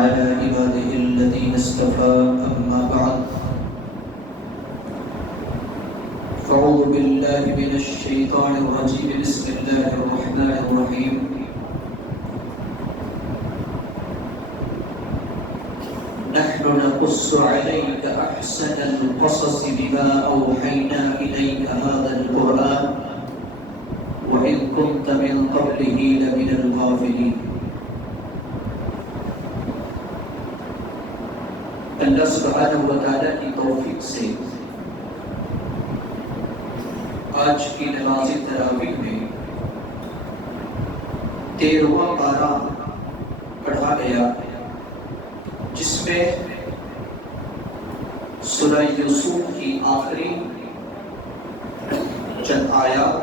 على عباده الذين اصطفى أما بعد فأعوذ بالله من الشيطان الرجيم بسم الله الرحمن الرحيم نحن نقص عليك أحسن القصص بما أوحينا إليك هذا القرآن وإن كنت من قبله لمن الغافلين. اللہ سبحانہ و تعالیٰ کی توفیق سے آج کی نماز تراویح میں 13واں پارہ پڑھا گیا، جس میں سورہ یوسف کی آخری چند آیات،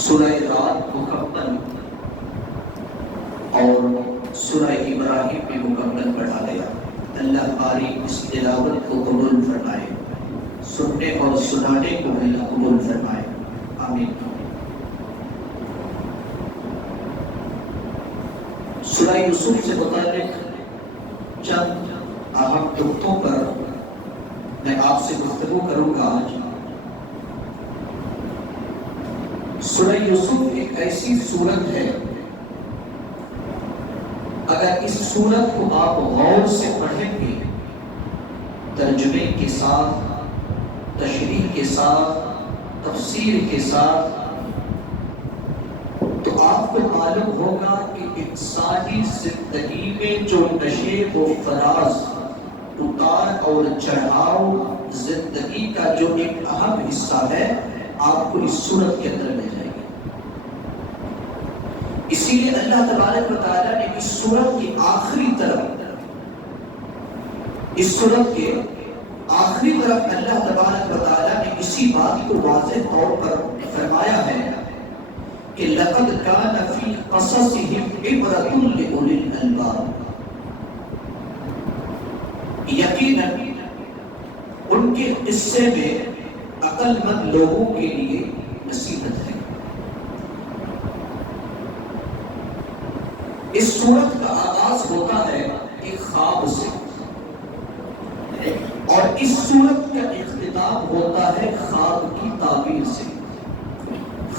سورہ رات مکمل اور سورہ ابراہیم بھی مکمل پڑھا گیا۔ اللہ قاری اس تلاوت کو قبول فرمائے، سننے اور سنانے کو اللہ قبول فرمائے، آمین۔ سورہ یوسف سے متعلق چند اہم نقطوں پر میں آپ سے گفتگو کروں گا آج۔ سورہ یوسف ایک ایسی سورت ہے، اگر اس سورت کو آپ غور سے پڑھیں گے، ترجمے کے ساتھ، تشریح کے ساتھ، تفسیر کے ساتھ، تو آپ کو معلوم ہوگا کہ انسانی زندگی میں جو نشیب و فراز، اتار اور چڑھاؤ زندگی کا جو ایک اہم حصہ ہے، آپ کو اس سورت کے اندر مل جائے گی۔ اسی لیے اللہ تبارک و تعالیٰ نے اس سورت کی آخری طرف، اس سورت کے آخری طرف اللہ تبارک و تعالیٰ نے اسی بات کو واضح طور پر فرمایا ہے کہ لَقَدْ كَانَ فِي قَصَصِهِمْ عِبْرَةٌ لِأُولِي الْأَلْبَابِ، یقیناً ان کے قصے میں عقل مند لوگوں کے لیے نصیحت ہے۔ اس سورت کا آغاز ہوتا ہے ایک خواب سے، اور اس سورت کا اختتام ہوتا ہے خواب کی تعبیر سے،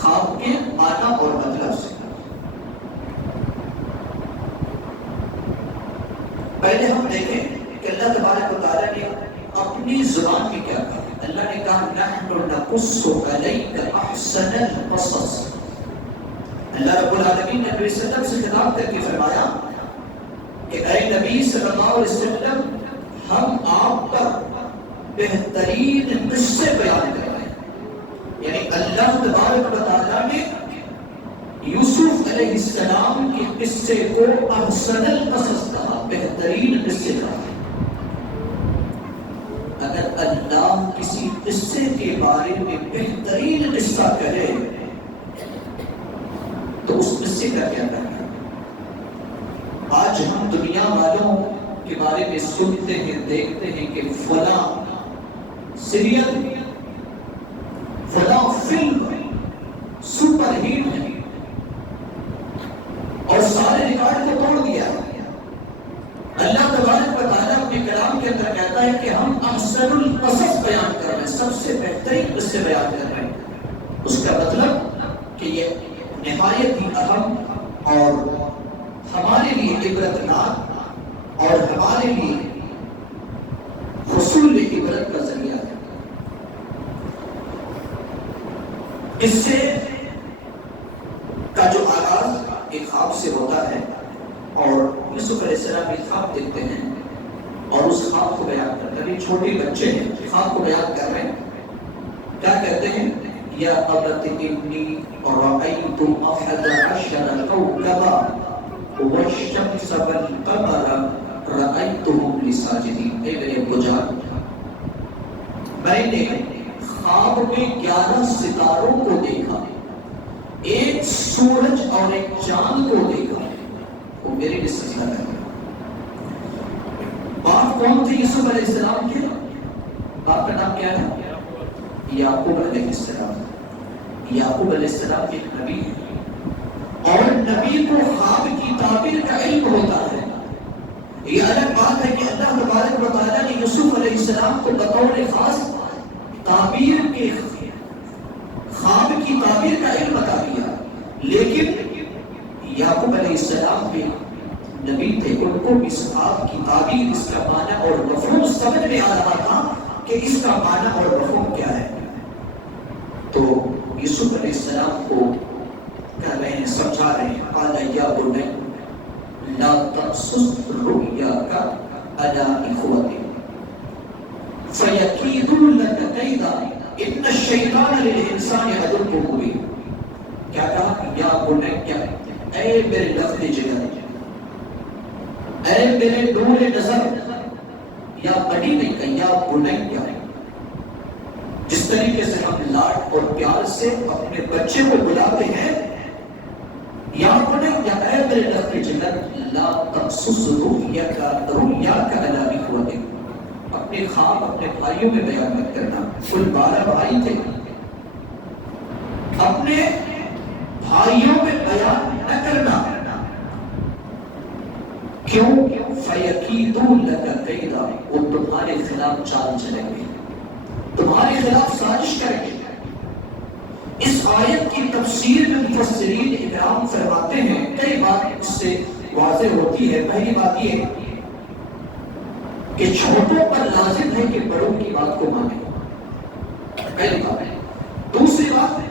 خواب کے معنی اور مطلب سے۔ پہلے ہم دیکھیں کہ اللہ تبارک و تعالیٰ نے اپنی زبان میں کیا کہا۔ اللہ نے کہا نحن نقص علیک احسن القصص۔ اللہ رب العالمین نے نبی صلی اللہ علیہ وسلم سے خطاب کر کے فرمایا کہ اے نبی صلی اللہ علیہ وسلم، ہم آپ پر بہترین قصے بیان کر رہے ہیں۔ یعنی اللہ تبارک و تعالیٰ نے یوسف علیہ السلام کے قصے کو احسن القصص کہا، بہترین قصے کہا۔ اگر اللہ کسی قصے کے بارے میں بہترین قصہ کرے تو اس قصے کا کیا کرنا؟ آج ہم دنیا والوں کے بارے میں سنتے ہیں، دیکھتے ہیں کہ فلاں سیریل، فلاں فلم سپر ہٹ ہے اور سارے ریکارڈ کو توڑ دیا ہے۔ اللہ تبارک و تعالیٰ اپنے کلام کے اندر کہتا ہے کہ ہم احسن القصص بیان کر رہے ہیں، سب سے بہترین قصے بیان کر رہے ہیں۔ اس کا مطلب کہ یہ نہایت ہی اہم اور ہمارے لیے عبرتناک اور ہمارے لیے حصول عبرت کا ذریعہ ہے۔ اس سے کا جو آغاز ایک خواب سے ہوتا ہے، اور یوسف علیہ السلام ایک خواب دیکھتے ہیں اور اس خواب کو بیان کرتے ہیں۔ ابھی چھوٹے بچے ہیں، خواب کو بیان کر رہے ہیں، کیا کہتے ہیں؟ یا ابت انی رأیت احد عشر کوکبا والشمس والقمر رأیتهم لی ساجدین۔ اے میرے ابو جان، میں نے خواب میں 11 ستاروں کو دیکھا، ایک سورج اور ایک چاند کو دیکھا، وہ میرے لیے سجدہ کر رہے۔ باپ کون تھے یوسف علیہ السلام کے؟ باپ کا نام کیا ہے؟ یعقوب علیہ السلام۔ یعقوب علیہ السلام ایک نبی ہے، اور نبی کو خواب کی تعبیر کا علم ہوتا ہے. یہ الگ بات ہے کہ اللہ تبارک و تعالیٰ نے یوسف علیہ السلام کو بطور خاص تعبیر کے خواب کی تعبیر کا علم عطا کیا. لیکن یعقوب علیہ السلام بھی نبی تھے، ان کو اس خواب کی تعبیر، اس کا معنی اور مفہوم سمجھ میں آ رہا تھا کہ اس کا معنی اور مفہوم کیا ہے. تو یوسف علیہ السلام کو کہہ رہے ہیں، سمجھا رہے ہیں، قال یا بنی لا تقصص رؤیاک علی اخوتک فیکیدوا لک کیدا ان الشیطان للانسان عدو مبین. کیا کہا؟ یا بنی، اے میرے لفظ جگر، اے میرے نور نظر. یا بڑی نہیں کہا، یا بنی. جس طریقے سے ہم لاڈ اور پیار سے اپنے بچے کو بلاتے ہیں، یا بنی، یا اے میرے لفظ جگر، لا تقصص رؤیاک علی اخوتک. اپنے خواب اپنے بھائیوں میں بیان مت کرنا. کل 12 بھائی تھے، اپنے بھائیوں میں بیان نہ کرنا. کیوں؟ فَيَكِيدُوا لَكَ كَيْدًا، وہ تمہارے خلاف چال چلیں گے، تمہارے خلاف سازش کریں گے. اس آیت کی تفسیر میں مفسرین اکرام فرماتے ہیں، کئی بات اس سے واضح ہوتی ہے. پہلی بات یہ کہ چھوٹوں پر لازم ہے کہ بڑوں کی بات کو مانیں، پہلی بات ہے. دوسری بات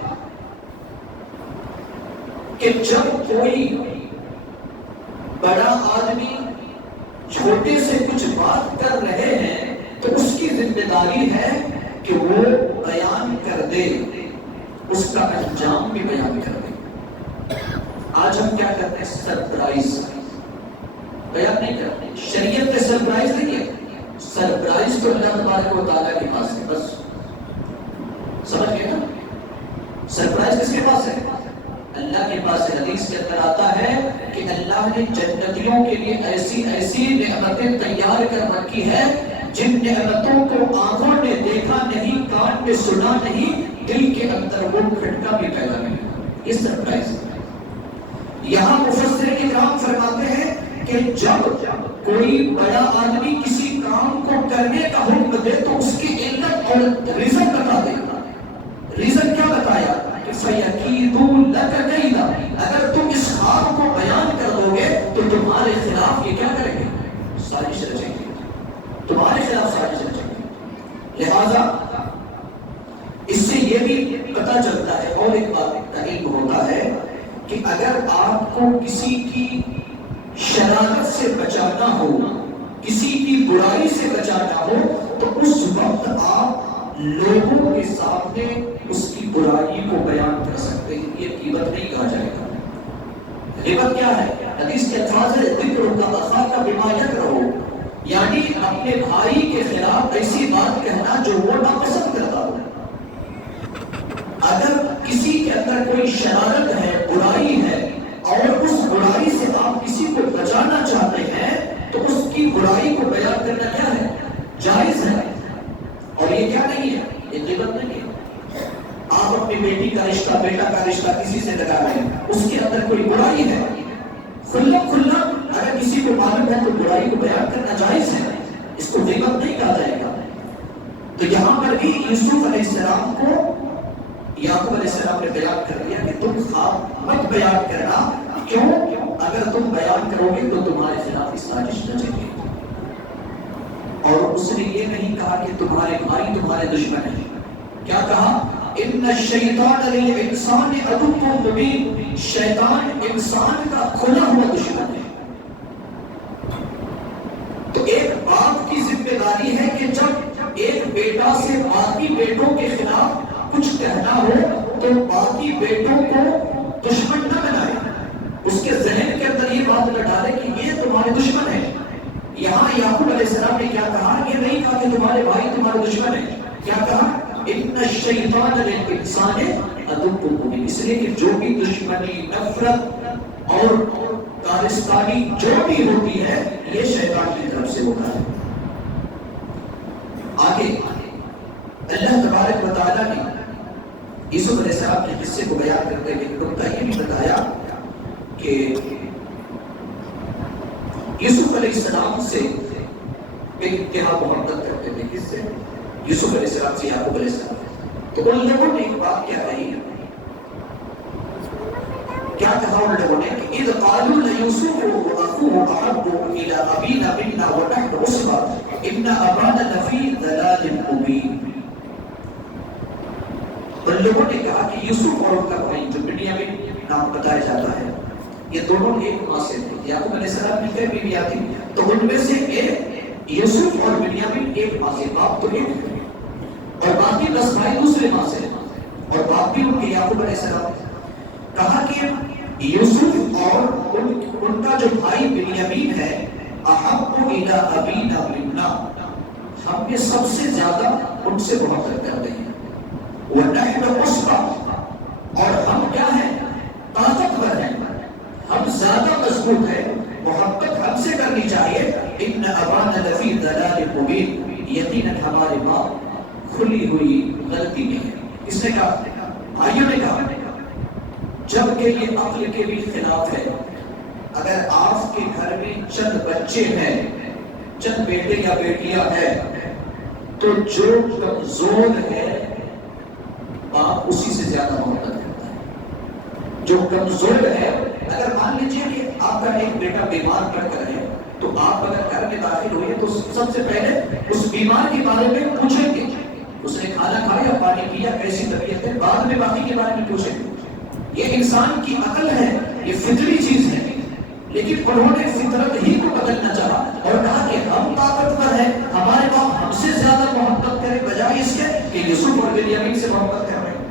کہ جب کوئی بڑا آدمی چھوٹے سے کچھ بات کر رہے ہیں تو اس کی ذمہ داری ہے کہ وہ بیان کر دے، اس کا انجام بھی بیان کر دے. آج ہم کیا کرتے ہیں؟ سرپرائز بیان نہیں کرتے. شریعت کے سرپرائز نہیں ہے. سرپرائز تو اللہ تبارک و تعالیٰ کے پاس ہے. بس سمجھ گئے نا؟ سرپرائز کس کے پاس ہے؟ اللہ کے پاس. حدیث کے اندر آتا ہے کہ اللہ نے جنتیوں کے لیے ایسی ایسی نعمتیں تیار کر رکھی ہے جن نعمتوں کو آنکھوں نے دیکھا نہیں، کان نے سنا نہیں، دل کے اندر وہ کھٹکا بھی پیدا نہیں. یہ سرپرائز ہے. یہاں مفسرین کرام فرماتے ہیں کہ جب کوئی بڑا آدمی کسی کام کو کرنے کا حکم دے تو اس کی علت اور ریزن بتا دے. ریزن کیا بتایا؟ کہ فَيَكِيدُوا لَكَ كَيْدًا، اگر تم اس خواب کو بیان کر دو گے تو تمہارے خلاف یہ کیا کریں گے؟ سازش رچیں گے، تمہارے خلاف سازش رچیں گے. لہذا اس سے یہ بھی پتہ چلتا ہے، اور ایک بات کا علم ہوتا ہے کہ اگر آپ کو کسی کی شرارت سے بچانا ہو، کسی کی برائی سے بچانا ہو، تو اس وقت آپ لوگوں کے سامنے اس کی برائی کو بیان کر سکتے ہیں. یہ غیبت نہیں کہا جائے گا. غیبت کیا ہے؟ حدیث کے الفاظ ہے ذکر کا اخاک بما یکرہ، یعنی اپنے بھائی کے خلاف ایسی بات کہنا جو وہ ناپسند کرتا ہو. اگر کسی کے اندر کوئی شرارت ہے، برائی ہے، اور اس برائی سے آپ کسی کو بچانا چاہتے ہیں تو اس کی برائی کو بیان کرنا کیا ہے؟ جائز ہے. اور یہ کیا نہیں ہے؟ یہ غیبت نہیں ہے. آپ اپنی بیٹی کا رشتہ، بیٹا کا رشتہ کسی سے لگا رہے ہیں، اس کے اندر کوئی برائی ہے، کھلا کھلا اگر کسی کو معلوم ہے تو برائی کو بیان کرنا جائز ہے. اس کو غیبت نہیں کہا جائے گا. تو یہاں پر بھی یوسف علیہ السلام کو یعقوب علیہ السلام نے بیان کر دیا کہ تم خواب مت بیان کرنا. کیوں؟ اگر تم بیان کرو گے تو تمہارے خلاف سازش رچیں گے. اور اس نے یہ نہیں کہا کہ تمہارے بھائی تمہارے دشمن ہیں. کیا کہا؟ ان الشیطان للانسان عدو مبین، شیطان انسان کا کھلا ہوا دشمن ہے. تو ایک باپ کی ذمہ داری ہے کہ جب ایک بیٹا سے باقی بیٹوں کے خلاف کچھ کہنا ہو تو باقی بیٹوں کو دشمن نہ بنائے، اس کے ذہن کے اندر یہ بات نہ ڈالے کہ یہ تمہارے دشمن ہے. یہاں یعقوب علیہ السلام نے کیا کہا؟ یہ نہیں کہا کہ تمہارے بھائی تمہارے دشمن ہیں. کیا کہا؟ ان الشیطان للانسان عدو مبین، اس لیے کہ جو بھی دشمنی، نفرت اور کارستانی جو بھی ہوتی ہے یہ شیطان کی طرف سے ہوتا ہے. آگے اللہ تبارک و تعالیٰ نے یوسف علیہ السلام کے قصے کو بیان کرتے ہوئے نکتہ یہ بھی بتایا کہ یوسف علیہ السلام سے انتہا محبت کرتے تھے. کس سے؟ یوسف علیہ السلام سے یعقوب علیہ السلام. تو ان لوگوں نے ایک بات کیا کہی، کیا کہا ان لوگوں نے کہ اذ قالوا لیوسف واخوه احب الى ابینا منا ونحن عصبة ان ابانا لفی ضلال مبین. ان لوگوں نے کہا کہ یوسف اور ان کا بھائی جو بنیامین نام بتایا جاتا ہے، یہ دونوں ایک ماں سے تھے. یعقوب علیہ السلام کی کئی بیویاں تھیں، تو ان میں سے ایک یوسف اور بنیامین ایک ماں سے، باپ تو ایک ہے اور باقی 10 بھائی دوسرے ماں سے، اور باپ بھی ان کے یعقوب علیہ السلام. کہا کہ یوسف اور ان کا جو بھائی بنیامین ہے، احب الی ابینا منا، ہم یہ سب سے زیادہ ان سے محبت کرتے ہیں. ونحن عصبة، اور ہم کیا ہیں؟ طاقتور ہیں، ہم زیادہ مضبوط ہیں، محبت ہم سے کرنی چاہیے. ان ابانا لفی ضلال مبین، یقیناً ہماری ماں کھلی ہوئی غلطی میں ہے. اس نے کہا، بھائیوں نے کہا، جبکہ یہ عقل کے بھی خلاف ہے. اگر آپ کے گھر میں چند بچے ہیں، چند بیٹے یا بیٹیاں ہیں، تو جو کمزور ہے باپ اسی سے زیادہ محبت کرتا ہے. جو کمزور ہے، اگر مان لیجیے کہ آپ کا ایک بیٹا بیمار پڑ کر ہے، تو آپ اگر گھر میں داخل ہوئے تو سب سے پہلے اس بیمار کے بارے میں پوچھیں گے، اس نے کھانا کھایا، پانی پیا، کیسی طبیعت ہے، بعد میں باقی کے بارے میں پوچھیں گے. یہ انسان کی عقل ہے، یہ فطری چیز ہے. لیکن انہوں نے فطرت ہی کو بدلنا چاہا اور کہا کہ ہم طاقتور ہیں، ہمارے باپ ہم سے زیادہ محبت کرے، بجائے اس کے کہ یوسف اور بنیامین سے محبت کر رہے ہیں.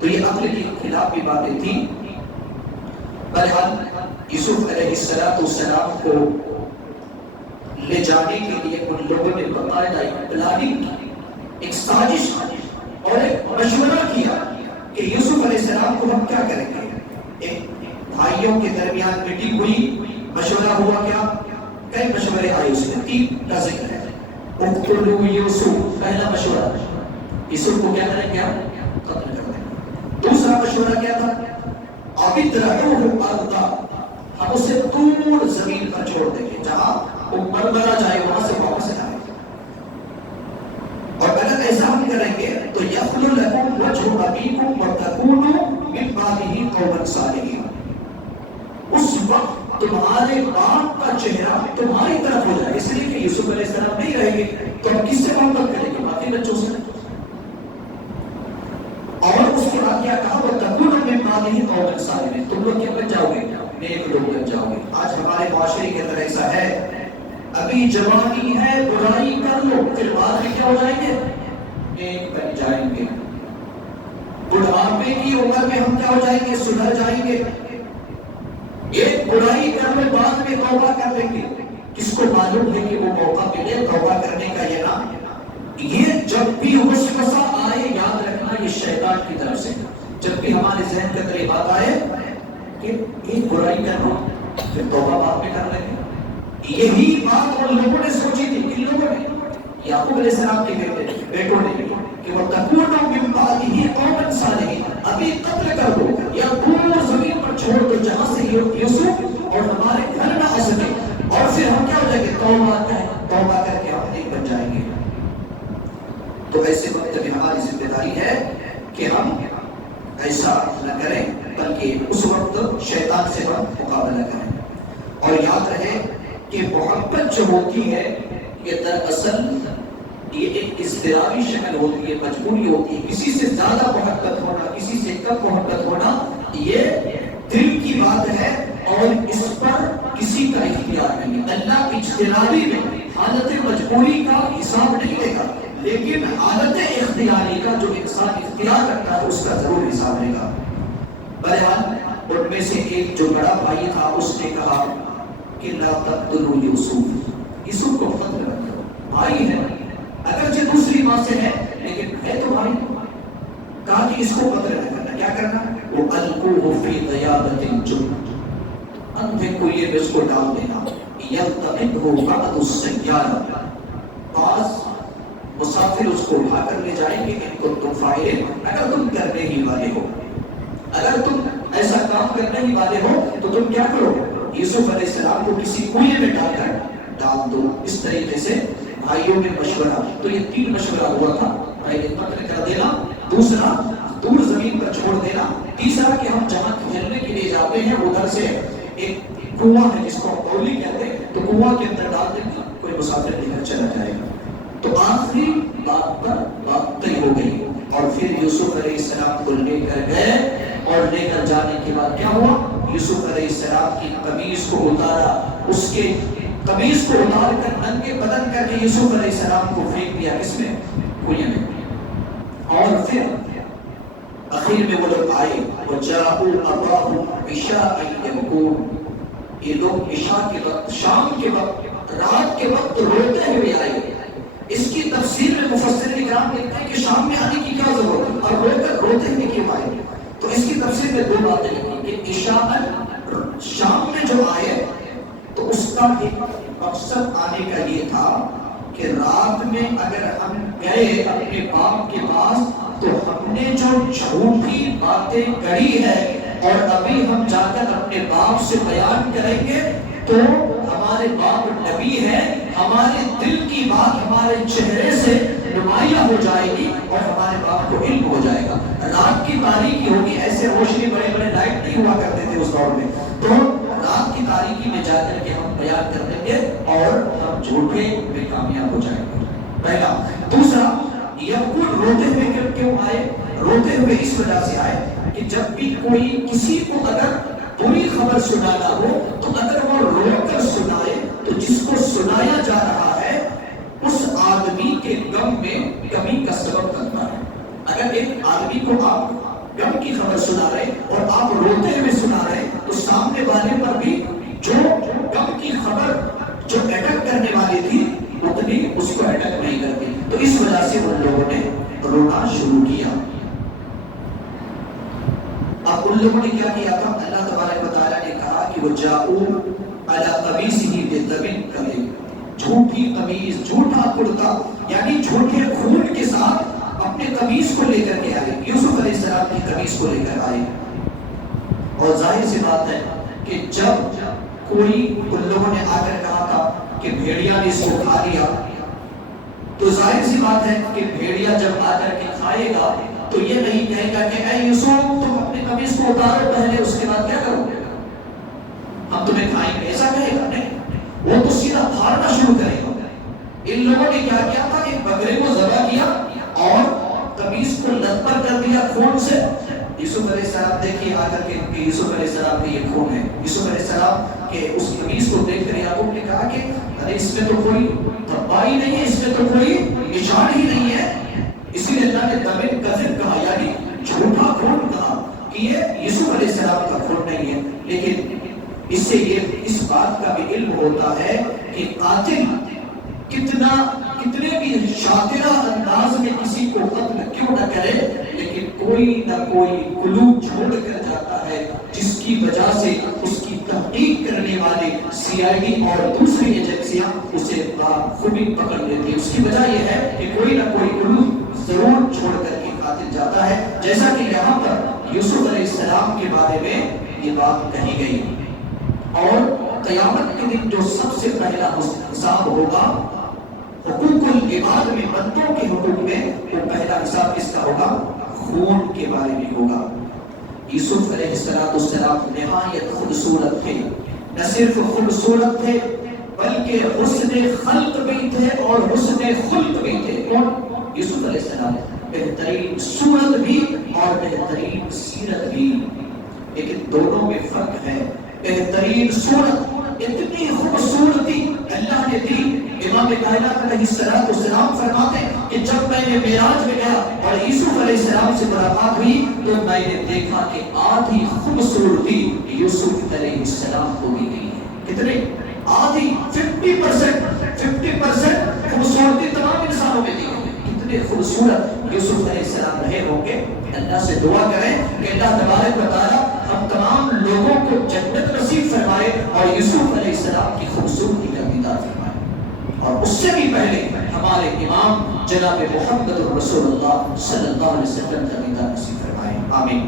تو یہ عقل کے خلاف بھی باتیں تھیں. بہرحال یوسف علیہ السلام کو لے جانے کے لیے ان لوگوں نے بتایا ایک پلاننگ کی، ایک سازش اور ایک مشورہ کیا کہ یوسف علیہ السلام کو ہم کیا کریں گے. ایک بھائیوں کے درمیان میٹنگ ہوئی، مشورہ ہوا. کیا کئی مشورے آئے، اس میں 3 کا ذکر ہے. اقتلوا یوسف، پہلا مشورہ، یوسف کو کیا کریں؟ کیا قتل کر دیں. دوسرا مشورہ کیا تھا؟ ابترحوه ارضا، ہم اسے دور زمین پر چھوڑ دیں گے، جہاں وہ مر مرا جائے وہاں سے واپس آئے. اور اگر ایسا ہم کریں گے تو یخل لکم وجہ ابیکم وتکونوا من بعدہ قوما صالحین، اس وقت تمہارے باپ کا چہرہ تمہاری طرف ہو جائے. اس لیے کہ یوسف علیہ السلام نہیں رہیں گے تو ہم کس سے محبت کریں گے؟ باقی بچوں سے. اور اس کے بعد کیا کہا؟ وتکونوا من بعدہ قوما صالحین، تم لوگ کیا بن جاؤ گے؟ نیک لوگ بن جاؤ گے. آج ہمارے معاشرے کے اندر ایسا ہے، ابھی جوانی ہے، برائی کر لو، پھر بعد میں کیا ہو جائیں گے؟ نیک بن جائیں گے. بڑھاپے کی عمر میں ہم کیا ہو جائیں گے؟ سدھر جائیں گے. ایک برائی کر لو، بعد میں توبہ کر لیں گے. کس کو معلوم ہے کہ وہ موقع ملے توبہ کرنے کا یا نہ؟ یہ جب بھی وسوسہ آئے، یاد رکھنا یہ شیطان کی طرف سے. جب بھی ہمارے ذہن کے اندر یہ بات آئے کہ ایک برائی کر لو، پھر توبہ بعد میں کر لیں گے. یہی بات ان لوگوں نے سوچی تھی. کن لوگوں نے؟ یعقوب علیہ السلام کے بیٹوں نے، کہ وہ تکونوا من بعدہ قوما صالحین، ابھی قتل کر دو یا دور زمین پر چھوڑ دو جہاں سے یوسف اور ہمارے گھر نہ آ سکے، اور پھر ہم کیا ہو جائیں گے؟ توبہ کر کے ہم نیک بن جائیں گے. تو ایسے وقت میں ہماری ذمہ داری ہے کہ ہم ایسا نہ کریں، بلکہ اس وقت شیطان سے ہم مقابلہ کریں. اور یاد رہے کہ محبت جو ہوتی ہے یہ دراصل یہ ایک اضطراری شکل ہوتی ہے، مجبوری ہوتی ہے. کسی سے زیادہ محبت ہونا، کسی سے کم محبت ہونا، یہ دل کی بات ہے اور اس پر کسی کا اختیار نہیں ہے. اللہ اجتنابی میں حالت مجبوری کا حساب نہیں لے گا، لیکن حالت اختیاری کا جو انسان اختیار رکھتا ہے اس کا ضرور حساب لے گا. بہرحال ان میں سے ایک جو بڑا بھائی تھا اس نے کہا کہ لا تقتلوا یوسف، یوسف کو قتل نہ کرو، بھائی ہے، اگرچہ دوسری ماں سے ہے لیکن ہے تو بھائی. کہا کہ اس کو قتل نہ کرنا. کیا کرنا؟ وہ القوہ فی غیابۃ الجب، اندھے کوئلے میں اس کو ڈال دینا. یلتقطہ بعض السیارہ، بعض مسافر اس کو اٹھا کر لے جائیں گے. ان کو تم فاعلین، اگر تم کرنے ہی والے ہو، اگر تم ایسا کام کرنے ہی والے ہو تو تم کیا کرو، یوسف علیہ السلام کو کسی کنویں میں ڈال دو۔ اس طریقے سے بھائیوں میں مشورہ، تو یہ 3 مشورہ ہوا تھا، پہلے قتل کر دینا، دوسرا دور زمین پر چھوڑ دینا، تیسرا کہ ہم جہاں کھیلنے کے لیے جاتے ہیں ادھر سے ایک کنواں ہے جس کو اولی کہتے ہیں، تو کنواں کے اندر ڈال دیں گے، کوئی مسافر لے کر چلا جائے گا۔ تو آخری بات پر بات طے ہو گئی، اور پھر یوسف علیہ السلام کو لے کر گئے، اور لے کر جانے کے بعد کیا ہوا، یوسف علیہ السلام کی قمیص کو اتارا، اس کے قمیص کو اتار کر ننگے بدن کر کے یوسف علیہ السلام کو پھینک دیا، کس میں، کنویں میں۔ اور پھر اخیر میں وہ لوگ آئے، وَجَاءُوا أَبَاهُمْ عِشَاءً يَبْكُونَ، یہ لوگ عشاء کے وقت، شام کے وقت، رات کے وقت روتے ہوئے آئے۔ اس کی تفسیر میں مفسرین کرام لکھتے ہیں کہ شام میں آنے کی کیا ضرورت ہے، اور روتے ہوئے کیوں آئے؟ تو اس کی تفسیر میں 2 باتیں لکھی کہ عشاء شام میں جو آئے تو اس کا ایک مقصد آنے کا یہ تھا کہ رات میں اگر ہم گئے اپنے باپ کے پاس تو ہم نے جو جھوٹی باتیں کری ہے اور ابھی ہم جا کر اپنے باپ سے بیان کریں گے تو ہمارے باپ نبی ہے، ہمارے دل کی بات ہمارے چہرے سے نمایاں ہو جائے گی اور ہمارے باپ کو علم ہو جائے گا۔ رات کی تاریکی ہوگی، ایسے روشنی بڑے بڑے لائٹ نہیں ہوا کرتے تھے اس دور میں، تو رات کی تاریکی میں جا کر کے ہم بیان کر دیں گے اور ہم جھوٹے میں کامیاب ہو جائیں گے، پہلا۔ دوسرا، یقول روتے ہوئے کیوں آئے؟ روتے ہوئے اس وجہ سے آئے کہ جب بھی کوئی کسی کو اگر بری خبر سنانا ہو تو اگر وہ رو کر سنائے تو جس کو سنایا جا رہا ہے اس آدمی کے غم میں کمی کا سبب بنتا ہے۔ اگر ایک آدمی کو آپ غم کی خبر سنا رہے اور آپ روتے ہوئے سنا رہے تو سامنے والے پر بھی جو غم کی خبر جو اٹیک کرنے والی تھی اتنی اس کو اٹیک نہیں کرتی، تو اس وجہ سے ان لوگوں نے رونا شروع کیا۔ اب ان لوگوں نے کیا کیا تھا؟ اللہ تبارک و تعالیٰ نے کہا کہ وہ جاؤ علی قمیصہ بِدَمٍ کذب، جھوٹی قمیص، جھوٹا کرتا، یعنی جھوٹے خون کے ساتھ اپنے قمیص کو لے کر کے آئے، یوسف علیہ السلام کی قمیص کو لے کر آئے۔ اور ظاہر سی بات ہے کہ جب کوئی ان لوگوں نے آ کر کہا تھا کہ بھیڑیا نے اس کو کھا لیا، تو ظاہر سی بات ہے کہ بھیڑیا جب آ کر کے کھائے گا تو یہ نہیں کہے گا کہ اے یوسف تم اپنے قمیص کو اتارو پہلے، اس کے بعد کیا کرو گے، ہم تمہیں کھائیں گے، ایسا کہے گا نہیں، وہ تو سیدھا پھاڑنا شروع کرے گا۔ ان لوگوں نے کیا کیا تھا، ایک بکرے کو ذبح کیا اور قمیص کو لتپر کر دیا خون سے۔ یوسف علیہ السلام دیکھیے آ کر کے کہ یوسف علیہ السلام کے یہ خون ہے، یوسف علیہ السلام کے اس قمیص کو دیکھ کر یعقوب نے کہا کہ ارے اس میں تو کوئی دھبا ہی نہیں ہے، اس میں تو کوئی نشان ہی نہیں ہے، اسی لیے اللہ نے دمن کذب کہا، یعنی جھوٹا خون کہا کہ یہ یوسف علیہ السلام کا خون نہیں ہے۔ لیکن اس سے یہ اس بات کا بھی علم ہوتا ہے کہ قاتل کتنے بھی شاطرہ انداز میں کسی کو قتل کیوں نہ کرے لیکن کوئی نہ کوئی کلو چھوڑ کر جاتا ہے جس کی وجہ سے اس کی تحقیق کرنے والے CID اور دوسری ایجنسیاں اسے بخوبی پکڑ لیتی ہیں۔ اس کی وجہ یہ ہے کہ کوئی نہ کوئی کلو ضرور چھوڑ کر کے قاتل جاتا ہے، جیسا کہ یہاں پر یوسف علیہ السلام کے بارے میں یہ بات کہی گئی۔ اور قیامت کے دن جو سب سے پہلا حساب ہوگا حقوق العباد میں، بندوں کے حقوق میں، وہ پہلا حساب کس کا ہوگا؟ خون کے بارے میں ہوگا۔ یوسف علیہ السلام نہایت خوبصورت تھے، نہ صرف خوبصورت تھے بلکہ حسن خلق بھی تھے اور حسن خلق بھی تھے۔ کون؟ یوسف علیہ السلام، بہترین صورت بھی اور بہترین سیرت بھی، لیکن دونوں میں فرق ہے۔ بہترین صورت، اتنی خوبصورتی اللہ نے دی، امام کائنات علیہ السلام فرماتے ہیں کہ جب میں نے معراج میں گیا اور یوسف علیہ السلام سے ملاقات ہوئی تو میں نے دیکھا کہ آدھی خوبصورتی یوسف علیہ السلام کو دی گئی ہے۔ کتنے؟ آدھی، 50% خوبصورتی تمام انسانوں میں دی گئی ہے۔ کتنے خوبصورت یوسف علیہ السلام رہے ہوں گے۔ اللہ سے دعا کریں کہ اللہ تبارک و تعالی ہم تمام لوگوں کو جنت نصیب فرمائے اور یوسف علیہ السلام کی خوبصورتی کا دیدار فرمائے، اور اس سے بھی پہلے ہمارے امام جناب محمد رسول اللہ صلی اللہ علیہ وسلم کا دیدار نصیب فرمائے، آمین۔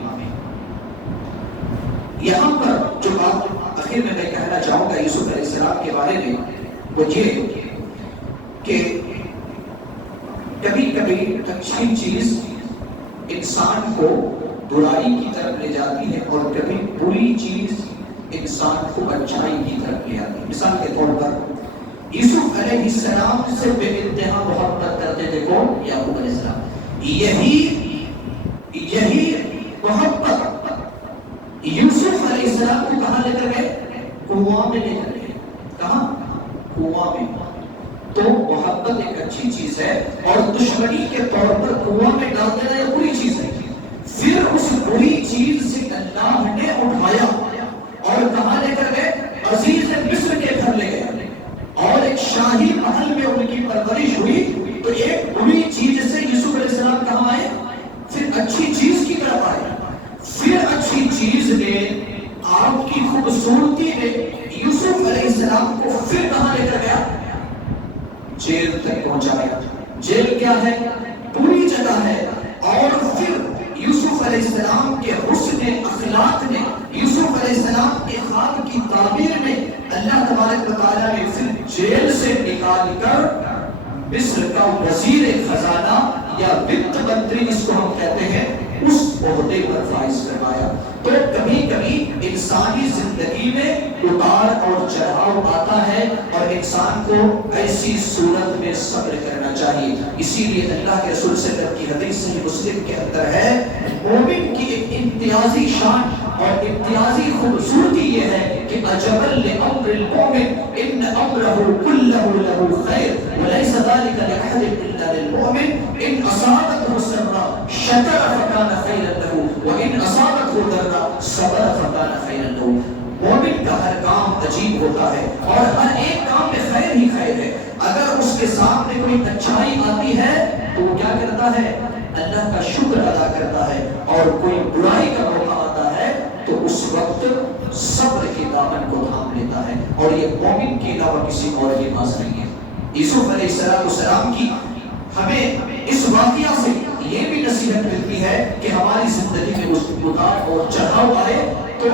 یہاں پر جو بات آخر میں کہنا چاہوں گا یوسف علیہ السلام کے بارے میں وہ یہ کہ کبھی کبھی اچھی چیز انسان کو برائی کی طرف لے جاتی ہے اور کبھی بری چیز انسان کو اچھائی کی طرف لے آتی ہے. مثال کے طور پر یوسف علیہ السلام سے بے انتہا محبت کرتے تھے کون؟ یعقوب علیہ السلام. یہی محبت یوسف علیہ السلام کو کہاں لے کر گئے؟ کنواں میں لے کر گئے. کہاں؟ کنواں میں. تو محبت ایک اچھی چیز ہے اور دشمنی کے طور پر کنواں میں ڈال دینا یہ بری چیز ہے. پھر اس بری چیز سے اللہ نے اٹھایا اور کہاں لے کر گئے؟ عزیز مصر کے گھر لے گئے اور ایک شاہی محل میں ان کی پرورش ہوئی. تو ایک بری چیز سے یوسف علیہ السلام کہاں آئے؟ پھر اچھی چیز کی طرف آئے. پھر اچھی چیز نے آپ کی خوبصورتی نے یوسف علیہ السلام کو پھر کہاں لے کر گیا؟ جیل تک پہنچایا. جیل کیا ہے؟ بری جگہ ہے. اور پھر یوسف علیہ السلام کے حسن اخلاق نے، یوسف علیہ السلام کے خواب کی تعبیر میں اللہ تبارک و تعالیٰ نے پھر جیل سے نکال کر مصر کا وزیر خزانہ یا وقت منتری جس کو ہم کہتے ہیں اس عہدے پر فائز کروایا. تو کبھی کبھی انسانی زندگی میں اتار اور چڑھاؤ آتا ہے اور انسان کو ایسی صورت میں صبر کرنا چاہیے. اسی لیے اللہ کے رسول صلی اللہ علیہ وسلم کی حدیث صحیح مسلم کے اندر ہے مومن کی ایک امتیازی شان اور امتیازی خوبصورتی یہ ہے کہ عجبا لامر المؤمن ان امرہ کلہ لہ خیر وليس ذلك لأحد الا للمؤمن ان اصابته سراء شکر فکان خیرا له وان اصابته ضراء صبر فکان خیرا له. مومن کا ہر کام عجیب ہوتا ہے اور ہر ایک کام میں خیر ہی خیر ہے. اگر اس کے سامنے کوئی اچھائی آتی ہے تو وہ کیا کرتا ہے؟ اللہ کا شکر ادا کرتا ہے. اور کوئی برائی کا موقع آتا ہے تو اس وقت صبر کے دامن کو تھام لیتا ہے. اور یہ مومن کے علاوہ کسی اور کے پاس نہیں ہے. یوسف علیہ السلام کی ہمیں اس واقعہ سے یہ بھی نصیحت ملتی ہے کہ ہماری زندگی میں اس اتار اور چڑھاؤ آئے تو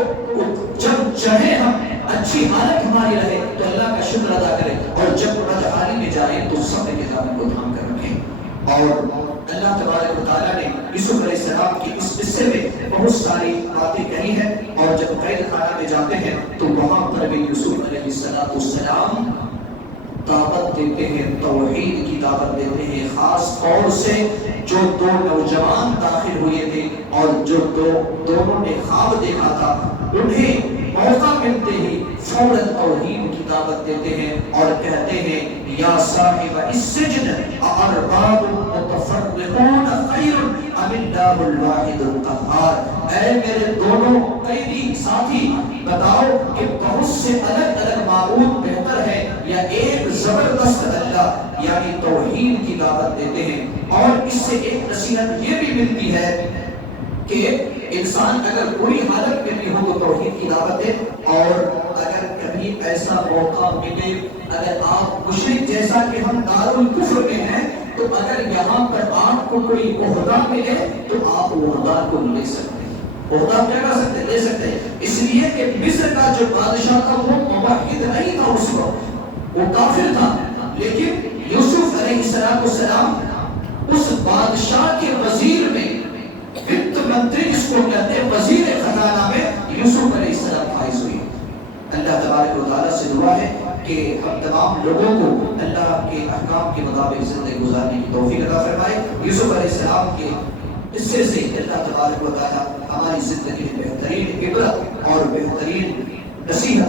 جب چڑھے ہم اچھی حالت ہماری رہے تو اللہ کا شکر ادا کریں اور جب بدحالی میں جائیں تو صبر کے دامن کو تھام کر رکھیں. اور اللہ تبارک و تعالیٰ نے یوسف علیہ السلام کی اس قصے میں بہت ساری باتیں کہی ہیں. اور جب قید خانہ میں جاتے ہیں تو وہاں پر بھی یوسف علیہ السلام دعوت دیتے ہیں، توحید کی دعوت دیتے ہیں. خاص طور سے جو دو نوجوان داخل ہوئے تھے اور جو دونوں نے خواب دیکھا تھا انہیں موقع ملتے ہی فوراً توحید کی دعوت دیتے ہیں اور کہتے ہیں یا صاحب السجن ارباب متفرقون خیر ام اللہ الواحد القہار. اے میرے دونوں قیدی ساتھی بتاؤ کہ بہت سے الگ الگ معبود بہتر ہے یا ایک زبردست اللہ، یعنی توحید کی دعوت دیتے ہیں. اور اس سے ایک نصیحت یہ بھی ملتی ہے کہ انسان اگر بری حالت میں بھی ہو تو توحید کی دعوت دے. اور اگر کبھی ایسا موقع ملے، اگر آپ مشرک جیسا کہ ہم دارالکفر میں ہیں تو اگر یہاں پر آپ کو کوئی عہدہ ملے تو آپ عہدہ کو لے سکتے ہیں. عہدہ کیا کر سکتے ہیں؟ لے سکتے ہیں. اس لیے کہ مصر کا جو بادشاہ تھا وہ موحد نہیں تھا، اس وقت وہ کافر تھا. لیکن یوسف علیہ السلام اس بادشاہ کے وزیر میں وقت منتری جس کو کہتے ہیں وزیر خزانہ میں یوسف علیہ السلام فائز ہوئی. اللہ تبارک و تعالیٰ سے دعا ہے کہ ہم تمام لوگوں کو اللہ کے احکام کے مطابق زندگی گزارنے کی توفیق عطا فرمائے. یوسف علیہ السلام کے قصے سے اللہ تبارک و تعالیٰ ہماری زندگی میں بہترین عبرت اور بہترین نصیحت